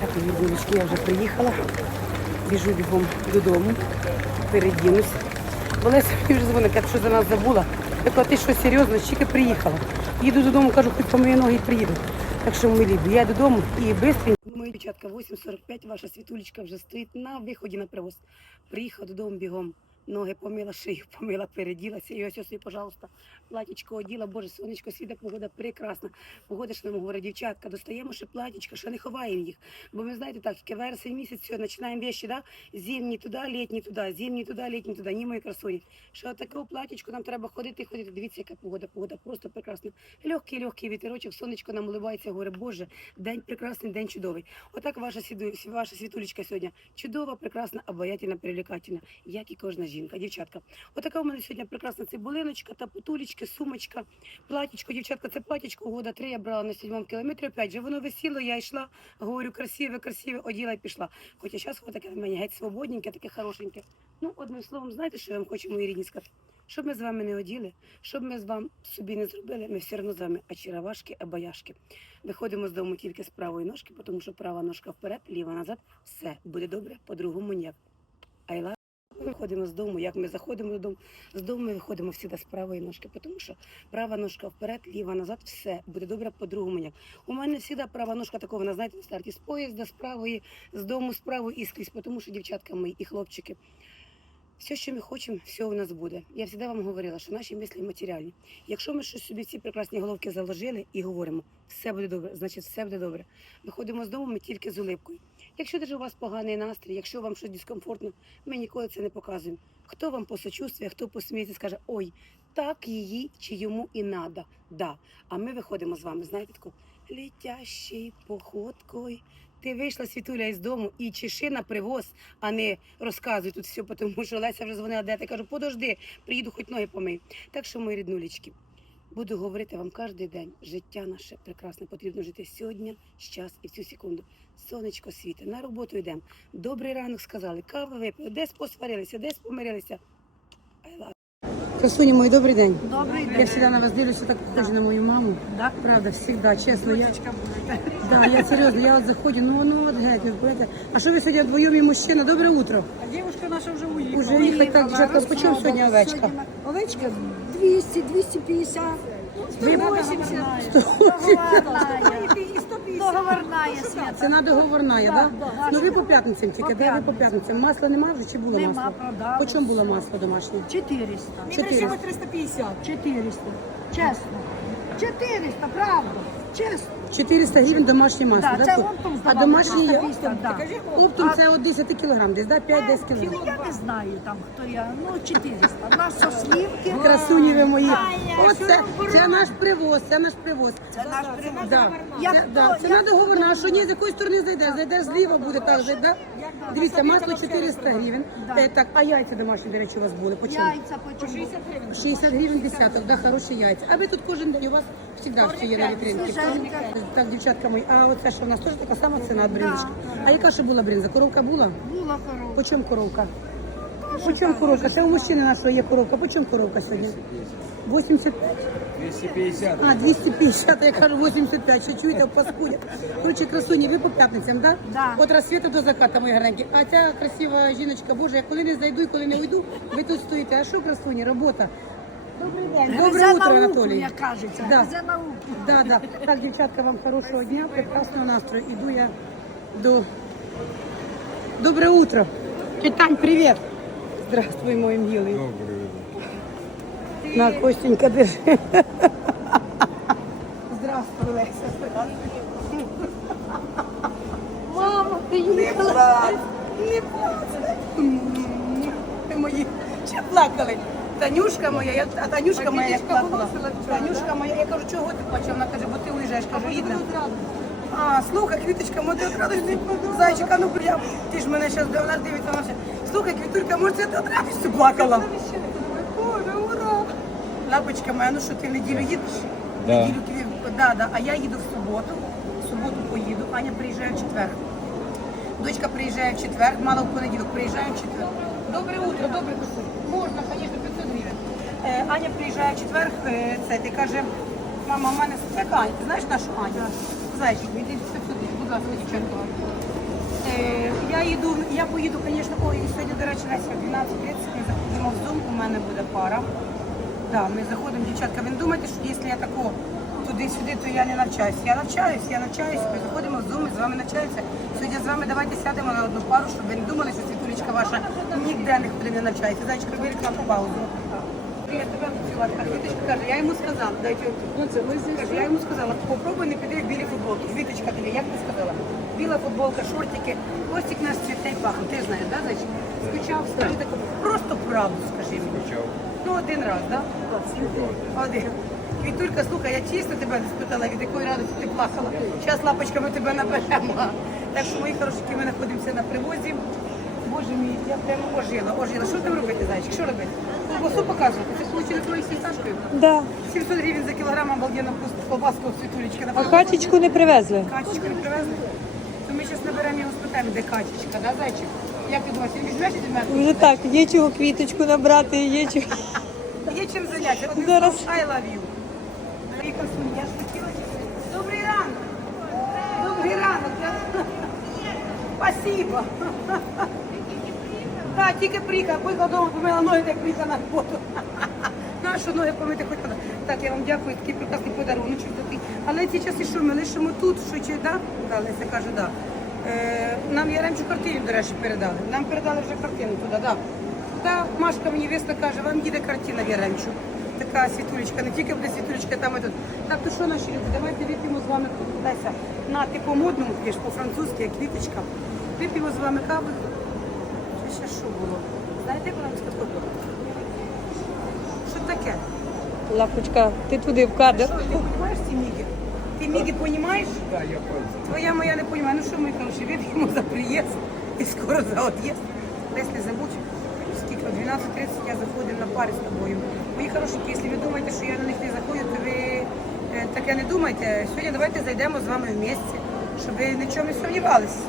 Так, Юрдиночки, я вже приїхала. Біжу бігом додому, передінусь. Олеся мені вже дзвонить, каже, що за нас забула. Я кажу, ти що серйозно, тільки приїхала. Їду додому, кажу, хоч по мої ноги приїду. Так що, ми любі, я додому і швидко. Моя дівчатка, 8.45, ваша світулечка вже стоїть на виході на привоз. Приїхала додому бігом. Ноги помила, шию помила, переділася. І ось ось, і, пожалуйста, платічко оділа. Боже, сонечко світа, погода прекрасна. Погода ж нам говорить, дівчатка, достаємо ще платічко, ще не ховаємо їх. Бо ми знаєте так, тільки вересень місяць, все, починаємо вещі, да? зимні туди, літні туди, зимні туди, літні туди, ні мої красуні. Що таке платічко нам треба ходити, ходити. Дивіться, яка погода, погода просто прекрасна. Легкий, легкий вітерочок, сонечко нам уливається, говорить, Боже, день прекрасний, день чудовий. Отак ваша, ваша світулечка сьогодні чудова, прекрасна, обаятельна, привлекательна, як і кожна жінка, дівчатка. Отака у мене сьогодні прекрасна цибулиночка, та путулечка, сумочка, платічко, дівчатка, це платічко, года три я брала на сьомому кілометрі, опять же, воно висіло, я йшла, говорю, красиве, красиве, оділа і пішла. Хоча зараз таке в мене геть свободненьке, таке хорошеньке. Ну, одним словом, знаєте, що я вам хочу, мої рідні, сказати? Щоб ми з вами не оділи, щоб ми з вами собі не зробили, ми все одно з вами очаровашки, абаяшки. Виходимо з дому тільки з правої ножки, тому що права ножка вперед, ліва назад, все буде добре, по-другому ніяк. Айла. Ми виходимо з дому, як ми заходимо додому, з дому ми виходимо завжди з правої ножки, тому що права ножка вперед, ліва назад, все буде добре по-другому. У мене завжди права ножка такого, вона, знаєте, на старті з поїзда, з правої, з дому, з правої і скрізь, тому що дівчатка мої і хлопчики. Все, що ми хочемо, все у нас буде. Я завжди вам говорила, що наші мислі матеріальні. Якщо ми щось собі ці прекрасні головки заложили і говоримо, все буде добре, значить все буде добре. Виходимо з дому, ми тільки з улипкою. Якщо даже у вас поганий настрій, якщо вам щось дискомфортно, ми ніколи це не показуємо. Хто вам посочувствує, хто посміється, скаже, ой, так її чи йому і надо. Да. А ми виходимо з вами, знаєте, таку літящий походкою. Ти вийшла світуля із дому і чеши на привоз, а не розказуй тут все, тому що Леся вже дзвонила, де я кажу, подожди, приїду, хоч ноги помий. Так що, мої ріднулечки, буду говорити вам кожен день. Життя наше прекрасне, потрібно жити сьогодні, час і в цю секунду. Сонечко світе, на роботу йдемо. Добрий ранок сказали, кави випили, десь посварилися, десь помирилися. Красуні, мой добрий день. Добрий Я день. всегда на вас дивлюся, так похожа на мою маму. Да? Правда, всегда, чесно. Я, да, я серйозно, я от заходжу, ну, ну, от геть, ви знаєте. А що ви сьогодні вдвоєм і мужчина? Добре утро. А девушка наша вже уїхала. Уже їхать так, дівчатка, по чому сьогодні овечка? Овечка 200, 250, Ви- 180. Договорная. І 150. Договорная, Света. Ціна договорна, є, Да, да? да. Ну ви по п'ятницям тільки, де ви по п'ятницям. Масла нема вже чи було Нема, масло? продали. По чому було масло домашнє? 400. Чотири. 350. 400. Чесно. 400, правда. Чесно. 400 гривень домашнє масло, Да, да? це тут? оптом а здавали, домашнє 350, да. оптом це от 10 кілограм, десь, да? 5-10 Ну, кілограм. я не знаю там, хто я. Ну, 400. У нас со. Красуні ви мої. Я Оце, це наш привоз, це наш привоз. Це наш привоз. Да. Як Це, да. це як надо говорити, а що ні, з якої сторони зайде? Зайде зліва, буде так, зайде. Дивіться, масло 400 гривень. Да. Е, Так, а яйця домашні, до речі, у вас були. По чому? Яйця по 60 гривень. 60 гривень десяток, да, хороші яйця. А ви тут кожен день, у вас завжди все є на вітринці. Так, дівчатка мої, а оце що у нас теж така сама ціна від. А яка ще була бринза? Коровка була? Була корова. По чому коровка? По чому коровка? Це у мужчини нашого є коровка. По чому коровка сьогодні? 85? 250. А, 250, я кажу 85, ще чуєте, паскудя. Короче, красуні, ви по п'ятницям, да? Да. От розсвіту до заката, мої гарненькі. А ця красива жіночка, боже, я коли не зайду і коли не уйду, ви тут стоїте. А що, красуні, робота? Добрий день. Добре Везе утро, науку, Анатолій. як кажеться. Да. Везе науку. Да, да. Так, дівчатка, вам хорошого дня, прекрасного настрою. Іду я до... Доброе утро. Тетянь, привет. Здравствуй, мой милый. Добрый. На, Костенька, держи. Здравствуй, Леся. Мама, ти їхала. Не плач. Ти мої. Чи плакали? Танюшка моя, я, а Танюшка моя як плакала. Танюшка моя, я кажу, чого ти плачеш? Вона каже, бо ти уїжджаєш. Кажу, рідна. А, слухай, квіточка, може ти одразу зайчика, ну прям, ти ж мене зараз вона дивиться на все. Слухай, квітулька, може ти от радості плакала? Боже, ура! Лапочка моя, ну що ти в неділю їдеш? В Да. Неділю тобі, да, да, а я їду в суботу, в суботу поїду, Аня приїжджає в четвер. Дочка приїжджає в четвер, мало в понеділок приїжджає в четвер. Добре утро, добре кусок. Можна, звісно, 500 гривень. Аня приїжджає в четвер, е, це, ти каже, мама, у мене Аня, ти знаєш нашу Аню? Зайчик, іди 500 гривень. будь ласка, дівчатка. Е, Я їду, я поїду, звісно, ой, сьогодні, до речі, Леся, в 12.30 ми заходимо в Zoom, у мене буде пара. Да, ми заходимо, дівчатка, ви не думаєте, що якщо я тако туди-сюди, то я не навчаюсь. Я навчаюсь, я навчаюсь, ми заходимо в Zoom, і з вами навчаюся. Сьогодні з вами давайте сядемо на одну пару, щоб ви не думали, що світулечка ваша ніде ніхто не навчається. Зайчик, роби рекламну паузу. Я тебе хотіла, а Квіточка каже, я йому сказала, дайте Ну, це ми здесь. Я йому сказала, попробуй не піди в білі футболки. Квіточка тобі, як ти сказала? Біла футболка, шортики, Костік наш цвітей пахне. Ти знаєш, да, зайчик? Скучав, скажи таку, просто правду скажи мені. Ну, один раз, да? Один. Квітулька, слухай, я чисто тебе не спитала, від якої радості ти плакала. Зараз лапочками тебе наберемо. Так що, мої хорошики, ми знаходимося на привозі. Боже мій, я прямо ожила, ожила. Що там робити, зайчик? Що робити? Колбасу показувати? Це получили з Сашкою? Да. 700 гривень за кілограм обалденно вкусну колбаску в світулечки. А качечку не привезли. Качечку не привезли? То ми зараз наберемо його спитаємо, де качечка, да, зайчик? Як ти думаєш, він візьмеш від мене? Вже так, є чого квіточку набрати, є чого. Є чим заняття. Одним Зараз. словом, I love you. Марія Красуня, я ж хотіла. Добрий ранок. Добрий ранок. Спасибо. Так, тільки приїхала, поїхала додому, помила ноги, так приїхала на роботу. Що ноги помити хоч. Так, я вам дякую, такий прекрасний подарунок такий. Але ці часи, що ми лишимо тут, що чи да? Да, Леся каже, да. Е, нам Яремчу картину, до речі, передали. Нам передали вже картину туди, да. Та Машка мені весно каже, вам їде картина в Яремчу. Така світулечка, не тільки буде світулечка, там і тут. Так, то що наші люди, давайте вип'ємо з вами Дайся. На, ти по-модному п'єш, по-французьки, як квіточка. Вип'ємо з вами кави. Що було? Знаєте, як вона сказала? Що таке? Лапочка, ти туди в кадр. Що, ти розумієш ці міги? Ти міги розумієш? Так, я розумію. Твоя моя не розуміє. Ну що, мої хороші, вип'ємо за приїзд і скоро за от'їзд. Десь не забудь, скільки, о 12.30 я заходив на пари з тобою. Мої хорошенькі, якщо ви думаєте, що я на них не заходжу, то ви е, таке не думайте. Сьогодні давайте зайдемо з вами в місці, щоб ви нічого не сумнівалися.